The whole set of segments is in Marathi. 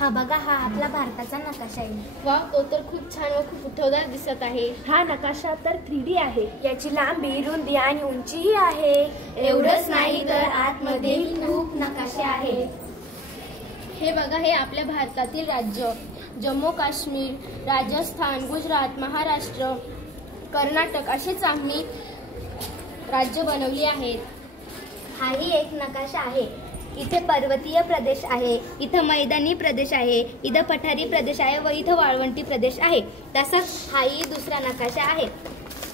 हा बघा, हा आपला भारताचा नकाशा आहे. वा, तो तर खूप छान व खूप उठवदार दिसत आहे. हा नकाशा तर 3D आहे. याची लांबी, रुंदी आणि उंचीही आहे. एवढंच नाही तर आतमध्ये खूप नकाशे आहेत. हे बघा, हे आपल्या भारतातील राज्य जम्मू काश्मीर, राजस्थान, गुजरात, महाराष्ट्र, कर्नाटक असेच आम्ही राज्य बनवली आहेत. हाही एक नकाशा आहे. इथे पर्वतीय प्रदेश आहे, इथं मैदानी प्रदेश आहे, इथं पठारी प्रदेश आहे व इथं वाळवंटी प्रदेश आहे. तसाच हाही दुसरा नकाशा आहे.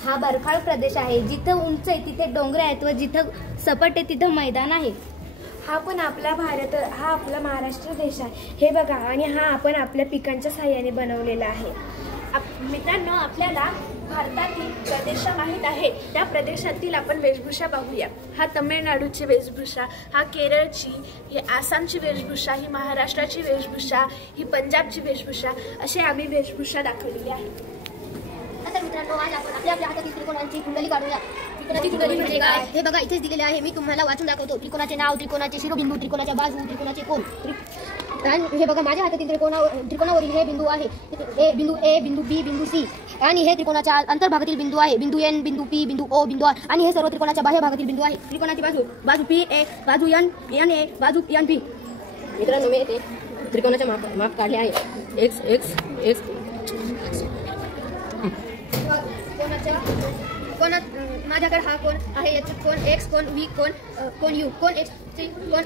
हा बर्फाळ प्रदेश आहे. जिथं उंच आहे तिथे डोंगर आहेत व जिथं सपाट आहे तिथं मैदान आहे. हा पण आपला भारत, हा आपला महाराष्ट्र देश आहे. हे बघा, आणि हा आपण आपल्या पिकांच्या साह्याने बनवलेला आहे. मित्रांनो, आपल्याला भारतातील प्रदेश माहीत आहे. त्या प्रदेशातील आपण वेशभूषा पाहूया. हा तमिळनाडूची वेशभूषा, हा केरळची, ही आसामची वेशभूषा, ही महाराष्ट्राची वेशभूषा, ही पंजाबची वेशभूषा, असे आम्ही वेशभूषा दाखवलेली आहे. आता मित्रांनो, आज आपण आपल्या हातातील त्रिकोणांची कुंडली काढूया. त्रिकोणाची कुंडली म्हणजे काय हे बघा, इथेच दिलेले आहे. मी तुम्हाला वाचून दाखवतो. त्रिकोणाचे नाव, त्रिकोणाचे शिरोबिंदू, त्रिकोणाच्या बाजू, त्रिकोणाचे कोन. आणि हे बघा, माझ्या हातातील त्रिकोणावरील हे बिंदू आहे. बिंदू ए, बिंदू बी, बिंदू सी. आणि हे त्रिकोणाच्या अंतर्भागातील बिंदू आहे. बिंदू एन, बिंदू पी, बिंदू ओ, बिंदू आर. आणि हे सर्व त्रिकोणाच्या बाह्य भागातील बिंदू आहे. त्रिकोणाची बाजू पी ए, बाजू एन, एन ए, बाजू एन पी. मित्रांनो, मी येथे त्रिकोणाचे माप काढले आहे. X x x. माझ्याकडे हा कोण आहे. याचा कोण एक्स, कोण व्ही, कोण यू. कोण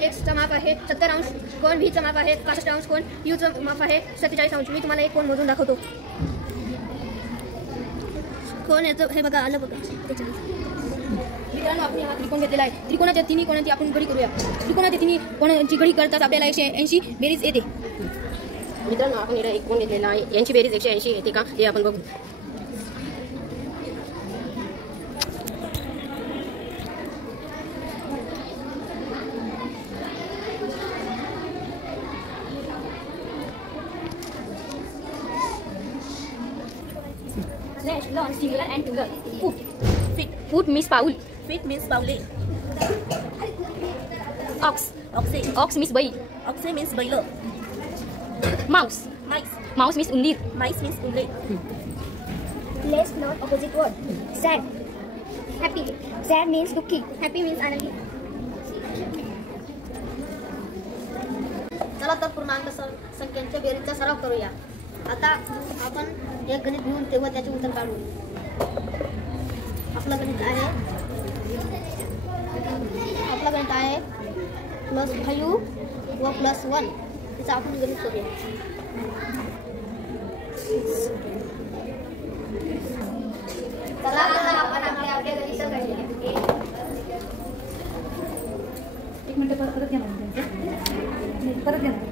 एक्सचं माप आहे 70 अंश. कोण व्हीचं माप आहे 65 अंश. कोण यूचं माप आहे 47 अंश. मी तुम्हाला एक कोण मोजून दाखवतो. कोण याचं हे बघा, आलं बघा. मित्रांनो, आपण हा त्रिकोण घेतलेला आहे. त्रिकोणाच्या तिन्ही कोणाची आपण गडी करूया. त्रिकोणाच्या तिन्ही कोणाची गडी करतात आपल्याला 180 बेरीज येते. मित्रांनो, आपण इकडे एक कोण घेतलेला आहे. यांची बेरीज 180 येते का हे आपण बघू. Slash, lawn, singular and plural. Foot. Foot means पाऊल. Feet means पावले. Ox. Oxe. Ox means बैल. Oxe means बैल. Mouse. Mice. Mouse means उंदीर. Mice means Undre. Let's not opposite word. Sad. Happy. Sad means दुःखी. Happy means आनंदी. चला तर पूर्णांक संख्यांच्या बेरीजचा सराव करूया. आता आपण एक गणित घेऊन तेव्हा त्याचे उत्तर काढू. आपलं गणित आहे +5 व +1. त्याचं आपण गणित करूया. चला तर आपण आपल्या गणित काढूया. एक मिनिट परत घ्या.